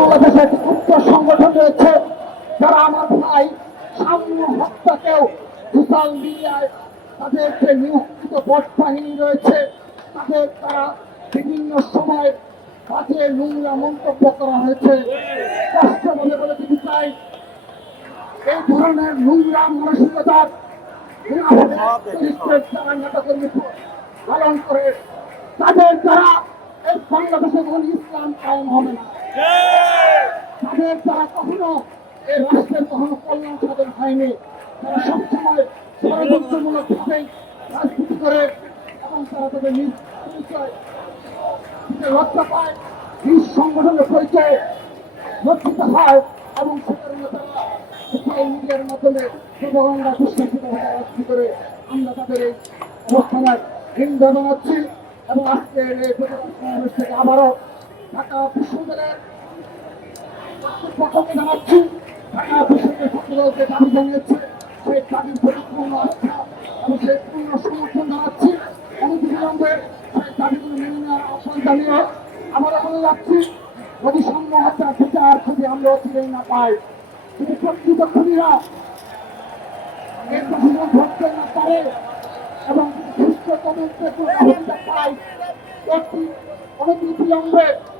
বাংলাদেশের ক্ষুদ্র সংগঠন রয়েছে, যারা আমার ভাই সামনে হত্যাকেও সোশ্যাল মিডিয়ায় তাদের যে নিয়োজিত বট বাহিনী রয়েছে, তাদের তারা বিভিন্ন সময় কাজে নোংরা মন্তব্য করা হয়েছে। কষ্ট বলে দিতে চাই, এই ধরনের নোংরা মানসিকতার যারা নেতাকর্মী পালন করে, তাদের দ্বারা এই বাংলাদেশে কোনো ইসলাম কায়েম হবে না। তাদের দ্বারা কখনো এই রাষ্ট্রের কখনো কল্যাণ সাধন হয়নি তারা সবসময় ষড়যন্ত্রমূলক ভাবে রাজনীতি করে এবং তারা তাদের পরিচয় লজ্জা পায় নিজ সংগঠনের পরিচয়ে লজ্জিত হয় এবং সেখানে তারা সোশ্যাল মিডিয়ার মাধ্যমে প্রভাবনা বিশ্বাসিত রাজনীতি করে আমরা তাদের এই অবস্থানের নিন্দা জানাচ্ছি এবং আজকের এই প্রতিবাদ থেকে আবারও ঢাকা বিশ্ববিদ্যালয়ের পক্ষকে জানাচ্ছি ঢাকা বিশ্ববিদ্যালয় ছাত্রদলকে দাবি জানিয়েছে সেই দাবির প্রতি পূর্ণ আস্থা এবং সেই দাবিগুলো মেনে নেওয়ার আহ্বান জানিয়ে আমরা বলে যাচ্ছি যদি আমরা অচিরেই না পাই যদি প্রকৃত খুনিরা না পারে এবং সুস্থ তদন্তের পায় একটি অনতি বিলম্বে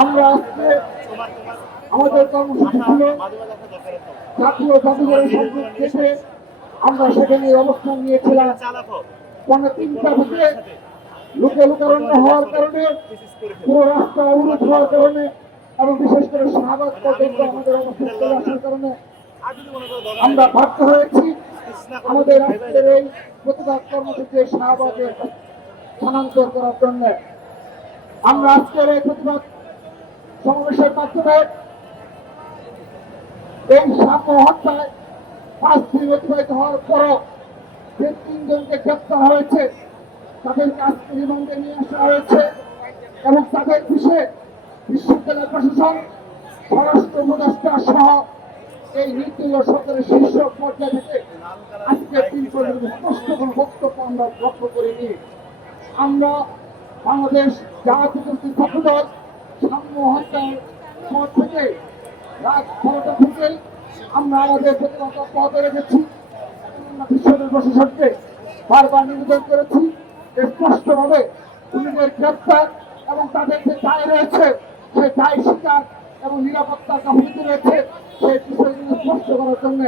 আমরা আমরা সেখানে অবস্থান নিয়েছিলাম। পনেরো তিনটা থেকে লোকে লোকারণ্য হওয়ার কারণে, পুরো রাস্তা অবরোধ হওয়ার কারণে এবং বিশেষ করে শাহবাগ পর্যন্ত আমাদের অবস্থান আসার কারণে আমরা বাধ্য হয়েছি আমাদের আজকের এই প্রতিবাদ কর্মসূচি শাহবাগে স্থানান্তর করার জন্য। আমরা আজকের এই প্রতিবাদ সমাবেশের মাধ্যমে এই সাম্য হত্যায় পাঁচ দিন অতিবাহিত হওয়ার পরও যে তিনজনকে গ্রেপ্তার হয়েছে, তাদেরকে আজকে রিমান্ডে নিয়ে আসা হয়েছে এবং তাদের বিষয়ে বিশ্ববিদ্যালয় প্রশাসন স্বরাষ্ট্র উপদেষ্টা সহ এই নীতি ও সরকারের শীর্ষ পর্যায় থেকে আজকে স্পষ্ট কোনো বক্তব্য আমরা লক্ষ্য করিনি। আমরা বাংলাদেশ জাতীয় ছাত্রদল সাম্য হত্যার পর থেকে রাত থেকে আমরা আমাদের প্রতিবাদ অব্যাহত রেখেছি বিশ্ববিদ্যালয় প্রশাসনকে বারবার নিবেদন করেছি স্পষ্টভাবে খুনিদের গ্রেপ্তার এবং তাদের যে দায় রয়েছে সেই দায় স্বীকার এবং নিরাপত্তার গাফিলতি রয়েছে, সেই বিষয়গুলো স্পষ্ট করার জন্য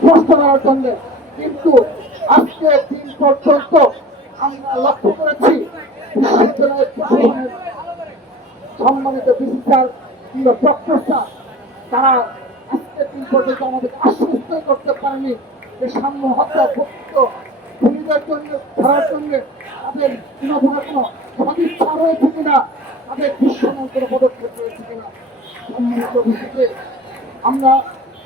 স্পষ্ট করার জন্য কিন্তু আজকে দিন পর্যন্ত আমরা লক্ষ্য করেছি বিশ্ববিদ্যালয়ের সম্মানিত বিশিষ্টার কিংবা প্রফেসর তারা আজকে দিন পর্যন্ত আমাদের আশ্বস্ত করতে পারেনি যে সাম্য হত্যা খুনিদের জন্য ধরার জন্য তাদের কোনো কোনো সদিচ্ছা পদক্ষেপ রয়েছে কিনা সম্মানিত ভিত্তিতে আমরা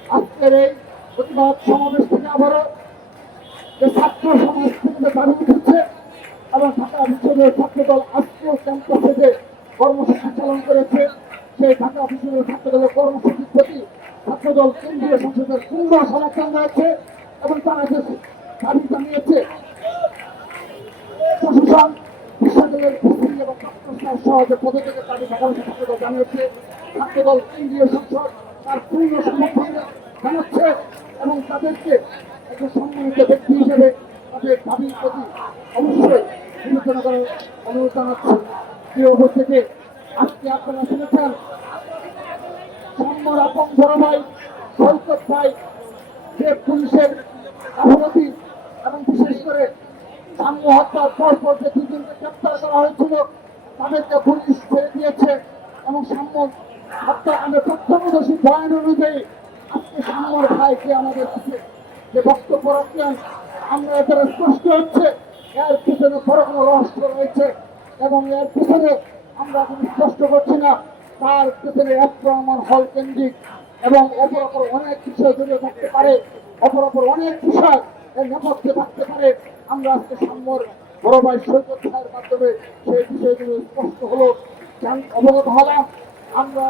আজকের এই প্রতিবাদ সমাবেশ থেকে আবারও ছাত্র সমাজ থেকে দাবি উঠেছে এবং ঢাকা বিশ্ববিদ্যালয়ের ছাত্রদল আজকেও ক্যাম্পাসে যে কর্মসূচি চালন করেছে, সেই ঢাকা বিশ্ববিদ্যালয়ের ছাত্রদলের কর্মসূচির প্রতি ছাত্রদল কেন্দ্রীয় সংসদের পূর্ণ সমর্থন রয়েছে এবং তারা যে দাবি জানিয়েছে প্রশাসন বিশ্ববিদ্যালয়ের ভিত্তি এবং ছাত্রস্থান সহ যে পদত্যাগের দাবি ঢাকা বিশ্ববিদ্যালয় ছাত্রদল কেন্দ্রীয় সংসদ তার পূর্ণ সমর্থন জানাচ্ছে এবং তাদেরকে একটা সম্মানিত ব্যক্তি হিসেবে তাদের দাবির প্রতি অবশ্যই বিবেচনা করার অনুরোধ জানাচ্ছি প্রিয় উপস্থিতি আজকে আপনারা শুনেছেন সম্মর ভাই সৈকত ভাই যে পুলিশের গাফলতি এবং বিশেষ করে সাম্য হত্যার পর পর যে দুজনকে গ্রেপ্তার করা হয়েছিল তাদেরকে পুলিশ ছেড়ে দিয়েছে এবং সাম্য অর্থাৎ আমরা প্রত্যক্ষদর্শী বয়ান অনুযায়ী আজকে সামর ভাইকে আমাদের কাছে যে বক্তব্য রাখলেন আমরা এটার স্পষ্ট হচ্ছে, এর পিছনে বড় কোনো রহস্য রয়েছে এবং এর পিছনে আমরা এখন স্পষ্ট করছি না, তার পিছনে এক আমার হল কেন্দ্রিক এবং অপর অপর অনেক বিষয় জড়িয়ে থাকতে পারে অপর অপর অনেক বিষয় এর নেপথ্যে থাকতে পারে। আমরা আজকে সাম্যর বড় ভাই সৈকত মাধ্যমে সেই বিষয়গুলো স্পষ্ট হলো। অবগত হলাম আমরা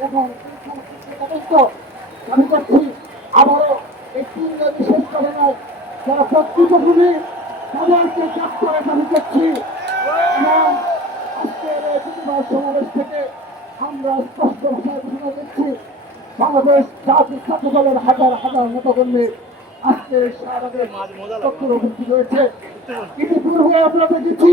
এখন করছি আবারও তিনটা বিশেষ ঘটনায় করে দাবি করছি এবং আজকের এই থেকে আমরা স্পষ্ট ভাষায় ঘোষণা দিচ্ছি বাংলাদেশ জাতীয় হাজার হাজার নেতাকর্মী আজকে সারা দেশ রয়েছে ইতিপূর্বে আমরা দেখেছি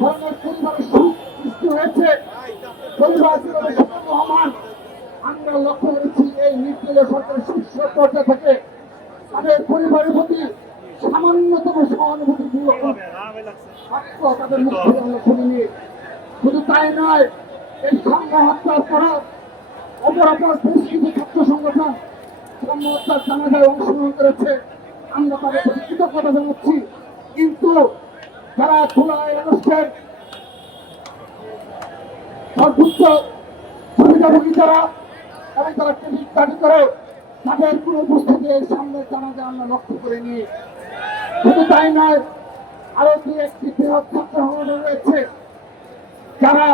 ধরনের সুখ সৃষ্টি হয়েছে। মহামান। আমরা লক্ষ্য করেছি এই পরিবারের প্রতি সামান্যতম সহানুভূতি তাদের মুখ থেকে আমরা শুধু তাই নয়, এই সাম্য হত্যার পর অপর অপর বেশ কিছু ছাত্র সংগঠন করেছে। আমরা তাদের প্রতি কৃতজ্ঞতা কিন্তু যারা সর্বোচ্চ সুবিধাভোগী যারা এবং তারা ক্রেডিট দাবি করে তাদের কোনো উপস্থিতি এই সামনের জানাজা আমরা লক্ষ্য করিনি শুধু তাই নয় আরও দু একটি বৃহৎ ছাত্র সংগঠন রয়েছে যারা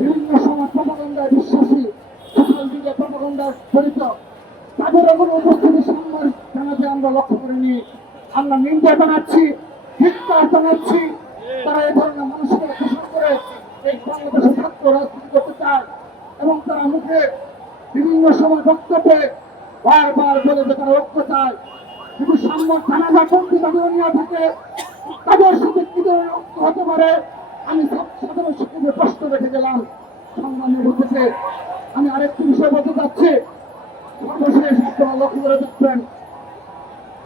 বিভিন্ন সময় প্রপাগন্ডায় বিশ্বাসী সোশ্যাল মিডিয়া প্রপাগন্ডায় জড়িত। তাদের কোনো উপস্থিতি সামনের জানাজা আমরা লক্ষ্য করিনি আমরা নিন্দা জানাচ্ছি। ধিক্কার জানাচ্ছি। তারা এই ধরনের মানুষকে শোষণ করে এই বাংলাদেশে ছাত্র রাজনীতি করতে চায় এবং তারা মুখে বিভিন্ন সময় বক্তব্যে বারবার বলে যে তারা ঐক্য চায়। কিন্তু সামনে জানাজা কোনটি তাদের নিয়ে থাকে, তাদের সাথে কি ধরনের ঐক্য হতে পারে? আমি সাধারণ শিক্ষককে প্রশ্ন রেখে গেলাম। সম্মান্য বলতেছে, আমি আরেকটি বিষয় বলতে চাচ্ছি। সর্বশেষ লক্ষ্য করে দেখবেন,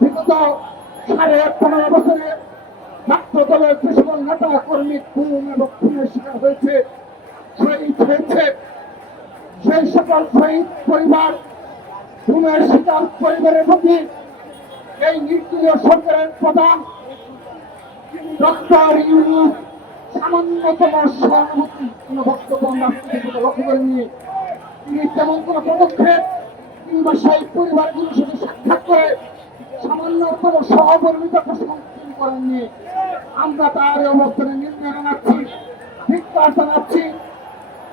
বিগত সাড়ে পনেরো বছরে ছাত্র দলের যে সকল নেতা কর্মী খুন এবং শিকার হয়েছে, শহীদ হয়েছে। সেই সকল শহীদ পরিবার, খুনের শিকার পরিবারের প্রতি এই নির্দলীয় সরকারের প্রধান ডক্টর ইউনুস সামান্যতম সহানুভূতি কোনো বক্তব্য আমরা লক্ষ্য করিনি। তিনি তেমন কোনো পদক্ষেপ কিংবা সেই পরিবারগুলোর সাথে সাক্ষাৎ করে সামান্যতম সহকর্মিতা পোষণ করেননি। আমরা তার অবস্থানে নির্ণয় জানাচ্ছি ধিক্কার জানাচ্ছি।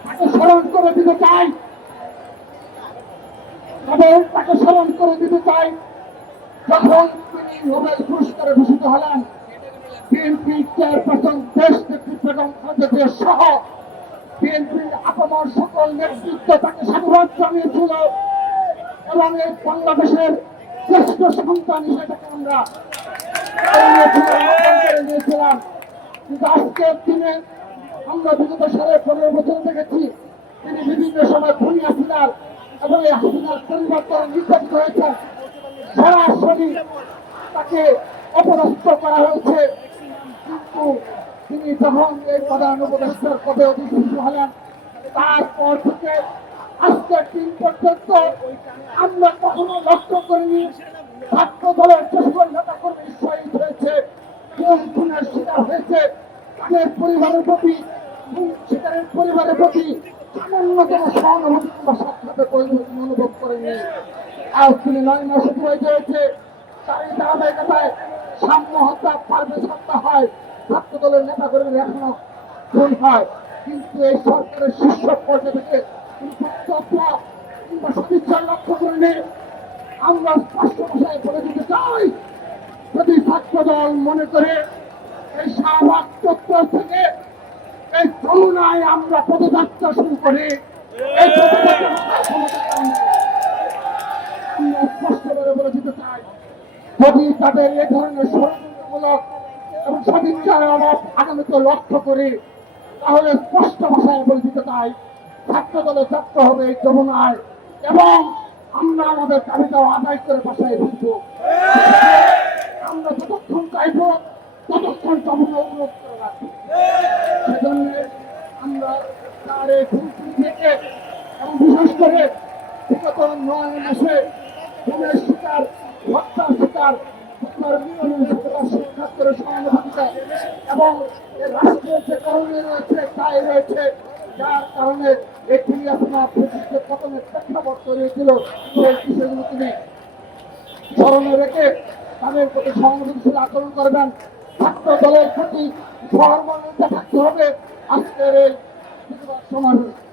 তাকে স্মরণ করে দিতে চাই। তবে তাকে স্মরণ করে দিতে চাই। যখন তিনি নোবেল পুরস্কারে ভূষিত হলেন, বিএনপি চেয়ারপারসন, দেশ নেতৃত্ব এবং খালেদা সহ বিএনপির আপামর সকল নেতৃত্ব তাকে সাধুবাদ জানিয়েছিল। এবং এই বাংলাদেশের শ্রেষ্ঠ সন্তান হিসেবে আমরা আজকের দিনে আমরা বিগত সাড়ে পনেরো বছর দেখেছি তিনি বিভিন্ন সময় খুনি এবং এই হাসিনার পরিবার দ্বারা নির্যাতিত হয়েছেন সরাসরি তাকে অপরাস্ত করা হয়েছে কিন্তু তিনি যখন এই প্রধান উপদেষ্টার পদে অধিষ্ঠিত হলেন তারপর থেকে আজকের দিন পর্যন্ত আমরা কখনো লক্ষ্য করিনি ছাত্র দলের যে সকল নেতা কর্মী শহীদ হয়েছে কোন খুনের শিকার হয়েছে তাদের পরিবারের প্রতি শিকারের পরিবারের প্রতি সামান্যতম সহানুভূতি কিংবা সাক্ষাতে অনুভব করেনি। আজ তিনি নয় মাস অতিবাহিত হয়েছে। তার এই ধারাবাহিকতায় সাম্য হত্যা পারবে হত্যা হয়। ছাত্র দলের নেতা কর্মীরা এখনও খুন হয়। কিন্তু এই সরকারের শীর্ষ পর্যায়ে থেকে কিংবা সদিচ্ছার লক্ষ্য করলে আমরা স্পষ্ট ভাষায় বলে দিতে চাই। যদি ছাত্র দল মনে করে এই শাহবাগ থেকে এই যমুনায় আমরা পদযাত্রা শুরু করি। বলে দিতে চাই, যদি তাদের ধরনের এবং লক্ষ্য করি, তাহলে ভাষায় বলে দিতে চাই ছাত্র হবে এবং আমরা আমাদের দাবিটা আদায় করে বাসায় ফিরবো আমরা যতক্ষণ চাইব ততক্ষণ যমুনা অবরোধ করে রাখব সেজন্য আমরা তার এই হুমকি থেকে এবং বিশেষ করে বিগত নয় মাসে খুনের শিকার হত্যার শিকার হত্যার নিয়মের শিকার শিক্ষার্থীর সহানুভূতিটা এবং এর রাষ্ট্রের যে করণীয় রয়েছে তাই রয়েছে যার কারণে একটি আপনার প্রতিষ্ঠিত পতনের প্রেক্ষাপট তৈরি হয়েছিল সেই বিষয়গুলো তিনি স্মরণে রেখে তাদের প্রতি সংবেদনশীল আচরণ করবেন। ছাত্র দলের প্রতি সহমর্মিতা থাকতে হবে। আজকের এই সমাবেশ।